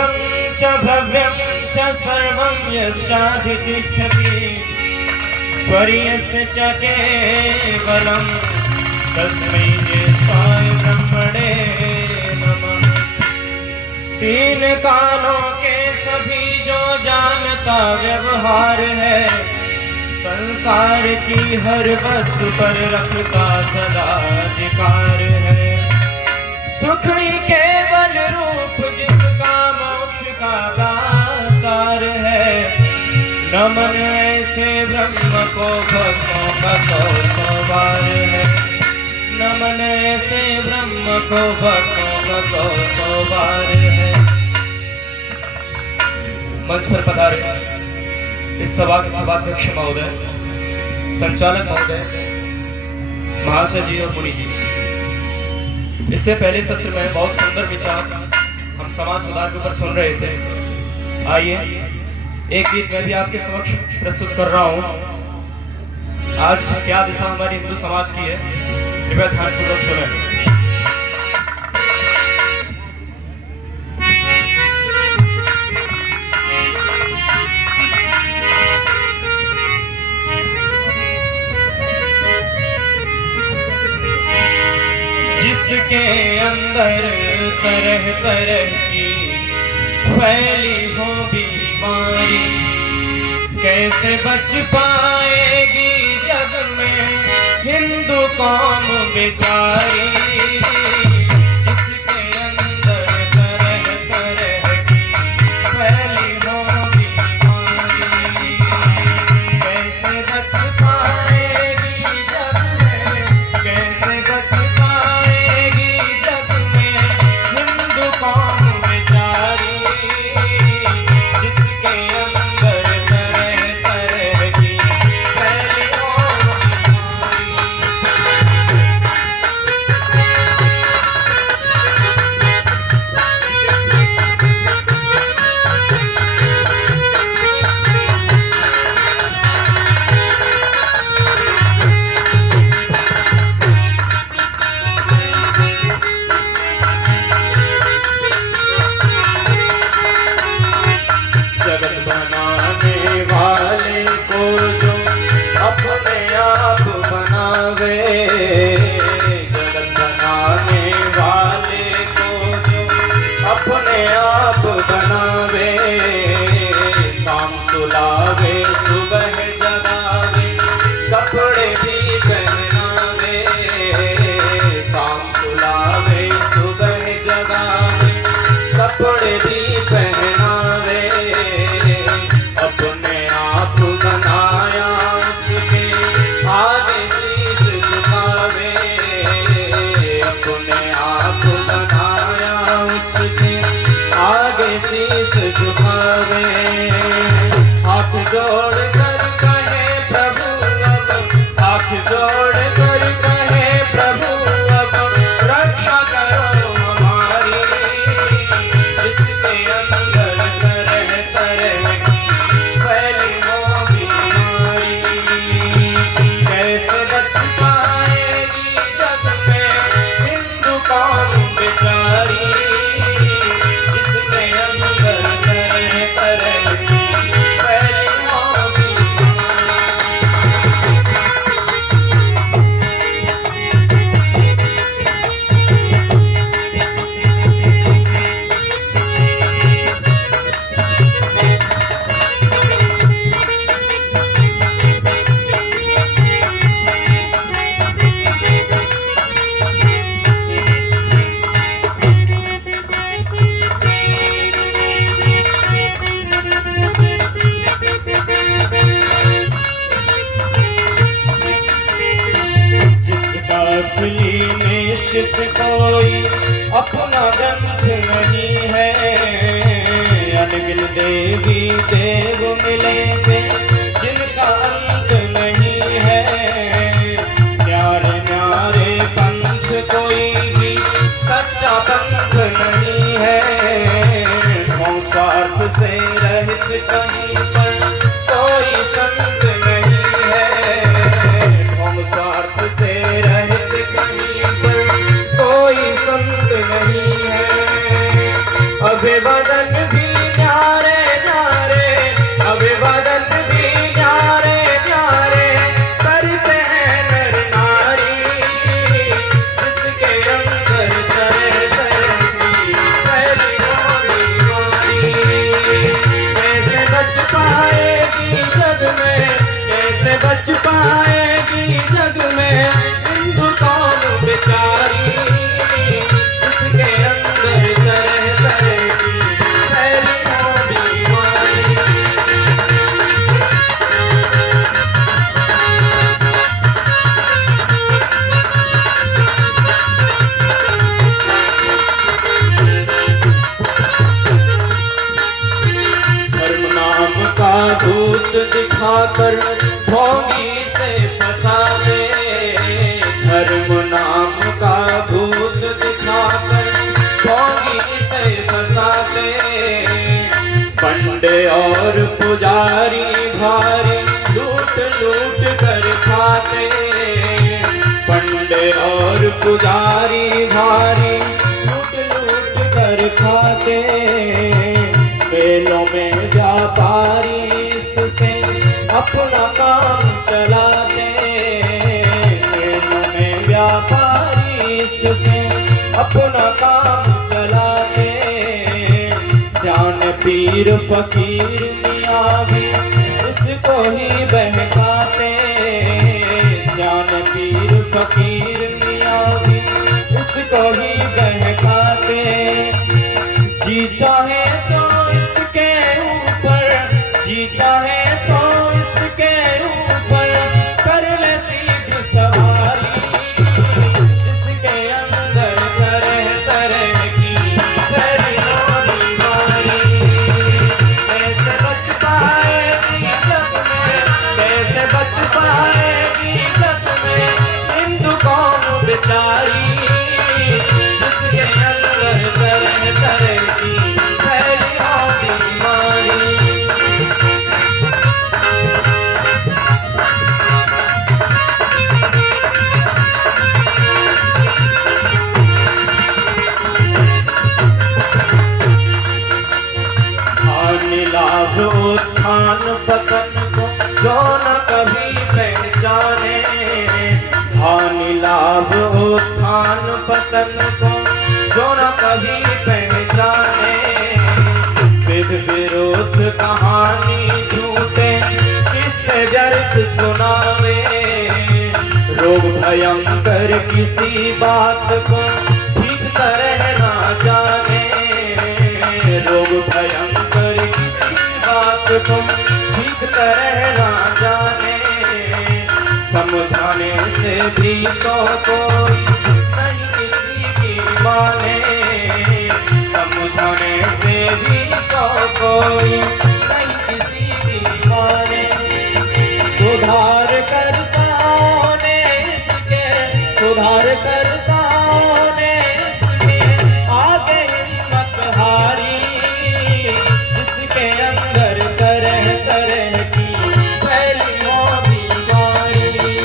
भूतं च भव्यं च सर्वं यस्याधितिष्ठति स्वर्यस्य च केवलं तस्मै ज्येष्ठाय ब्रह्मणे नमः। तीन कालों के सभी जो जानता व्यवहार है, संसार की हर वस्तु पर रखता सदा अधिकार है। सुख ही केवल रूप जिसका मोक्ष का दातार है, नमन ऐसे ब्रह्म को भक्तों का 100 बार है। नमन ऐसे ब्रह्म को भक्तों का 100 बार है। मंच पर पधारे इस सभा के सभाध्यक्ष महोदय, संचालक महोदय, महाशय जी और मुनि जी। इससे पहले सत्र में बहुत सुंदर विचार हम समाज सुधार के ऊपर सुन रहे थे। आइए एक गीत मैं भी आपके समक्ष प्रस्तुत कर रहा हूँ। आज क्या दिशा हमारी हिंदू समाज की है, कृपया ध्यानपूर्वक सुनें। जिसके अंदर तरह तरह की फैली हो बीमारी, कैसे बच पाएगी जग में हिंदू कौम बेचारी। जिसके अंदर तरह तरह की फैली हो बीमारी, कैसे बच पाएगी जग में, कैसे बच पाएगी जग में हिंदू कौम बेचारी। जिसके अंदर तरह तरह की फैली हो जगत बनाने वाले को जो अपने आप बनावे, जगत बनाने वाले को जो अपने आप बनावे, शाम सुलावे सुबह जगावे कपड़े भी पहनावे, शाम सुलावे सुबह जगावे कपड़े भी पहनावे। अपने आप बनाया उसके आगे शीश झुकावे, अपने आप बनाया उसके आगे शीश झुकावे। हाथ जोड़ कर कहे प्रभु अब, हाथ जोड़ कर कहे प्रभु अब रक्षा करो हमारी। जिसके अंदर तरह तरह की फैली हो बीमारी, कैसे बच पाएगी जग में हिंदू कौम बेचारी। जिसके अंदर तरह तरह की फैली हो असली निश्चित कोई अपना ग्रंथ नहीं है। अनगिन देवी देव मिलेंगे जिनका अंत नहीं है। न्यारे न्यारे पंथ कोई भी सच्चा पंथ नहीं है। स्वार्थ से रहित कहीं पर कोई संत नहीं है। स्वार्थ से रहित कहीं पर कोई संत नहीं है। अभिवादन भी न्यारे न्यारे, अभिवादन भी न्यारे न्यारे करते हैं नर नारी, जिसके अंदर तरह तरह की फैली हो बीमारी। कैसे बच पाएगी जग में, कैसे बच पाएगी जग में हिंदू कौम बेचारी, जिसके अंदर तरह तरह की फैली हो बीमारी। धर्म नाम का भूत दिखाकर ढोंगी से फंसा दे, धर्म नाम का भूत दिखाकर ढोंगी से फंसा दे। पंडे और पुजारी भारी लूट लूट कर खाते, पंडे और पुजारी भारी लूट लूट कर खाते। मेलों में व्यापारी इससे अपना काम चलाते, मेलों में व्यापारी इससे अपना काम चलाते। स्यान पीर फकीर मियाँ भी उसको ही बहकाते, स्यान पीर फकीर मियाँ भी उसको ही बहकाते। जी चाहे तो इसके ऊपर, जी चाहे तो इसके ऊपर कर ले सीधी सवारी, जिसके अंदर तरह तरह की फैली हो बीमारी। कैसे बच पाएगी जग में, कैसे बच पाएगी जग में हिंदू कौम बेचारी, जिसके अंदर तरह तरह की फैली हो बीमारी। हानि लाभ उत्थान पतन को जो न कभी पहचाने, हानि लाभ उत्थान पतन को जो न कभी पहचाने। विध विरोध कहानी झूठे किससे व्यर्थ सुनावे, रोग भयंकर किसी बात को ठीक तरह ना जाने, रोग भयंकर किसी बात को ठीक तरह ना जाने। समझाने से भी तो कोई नहीं किसी की माने, समझाने से भी तो कोई नहीं किसी की माने। सुधार करताओं ने इसके, सुधार करताओं ने इसके आगे हिम्मत हारी, जिसके अंदर तरह तरह की फैली हो बीमारी।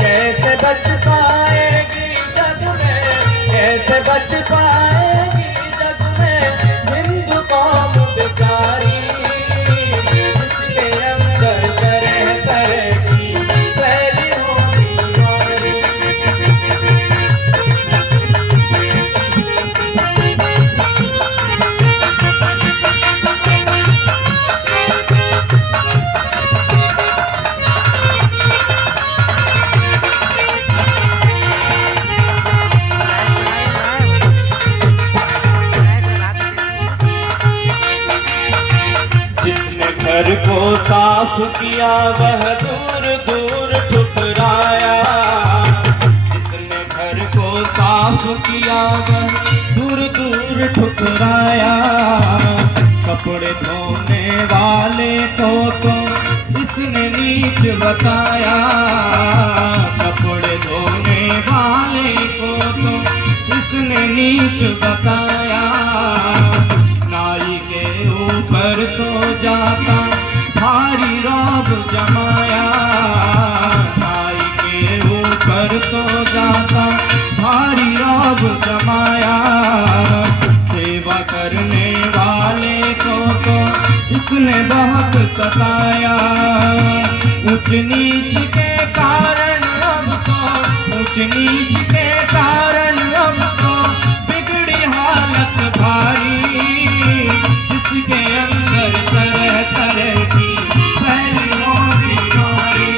कैसे बच पाएगी जग में, कैसे बच पाएगी जग में हिंदू कौम बेचारी, जिसके अंदर तरह तरह की फैली हो बीमारी। जिसने घर को साफ किया वह दूर दूर ठुकराया, जिसने घर को साफ किया वह दूर दूर ठुकराया। कपड़े धोने वाले को तो इसने नीच बताया, कपड़े धोने वाले को तो इसने नीच बताया। नाई के ऊपर तो जाता भारी रौब जमाया, नाई के ऊपर तो जाता भारी रौब जमाया। सेवा करने वाला इसने बहुत सताया। ऊंच नीच के कारण अब तो, ऊंच नीच के कारण अब तो बिगड़ी हालत भारी। जिसके अंदर तरह तरह की फैली हो बीमारी।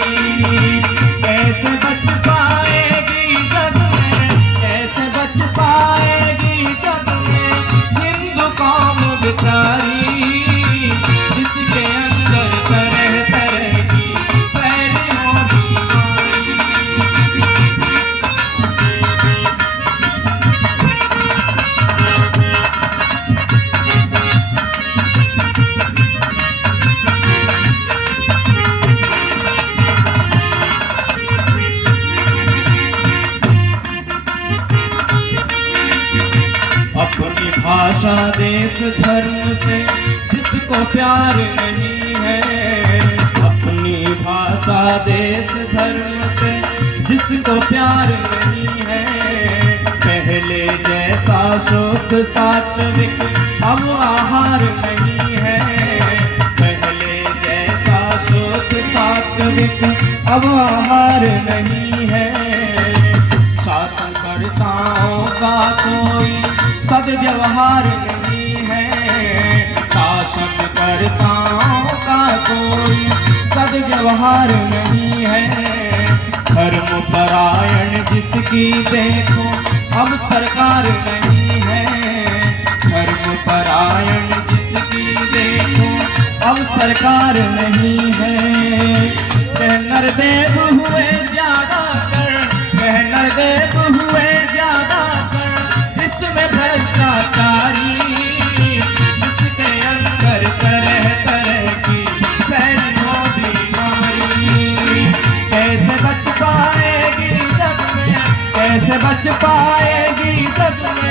कैसे बच पाएगी जग में, कैसे बच पाएगी जग में हिंदू कौम बेचारी। जिसके अंदर तरह तरह की फैली हो बीमारी। अपनी भाषा देश धर्म से जिसको प्यार नहीं है, अपनी भाषा देश धर्म से जिसको प्यार नहीं है। पहले जैसा शोक सात्विक अब आहार नहीं है। पहले जैसा शोक सात्विक अब आहार नहीं है। शासनकर्ताओं का कोई सद्व्यवहार नहीं है। शासनकर्ताओं का कोई सद्व्यवहार नहीं है। धर्म परायण जिसकी देखो अब सरकार नहीं है। धर्म परायण जिसकी देखो अब सरकार नहीं है। नरदेव हुए ज्यादा कर, नरदेव हुए ज्यादा कर इसमें भ्रष्टाचारी। जिसके अंदर तरह तरह की फैली हो बीमारी। कैसे बच पाएगी जग में, कैसे बच पाएगी जग में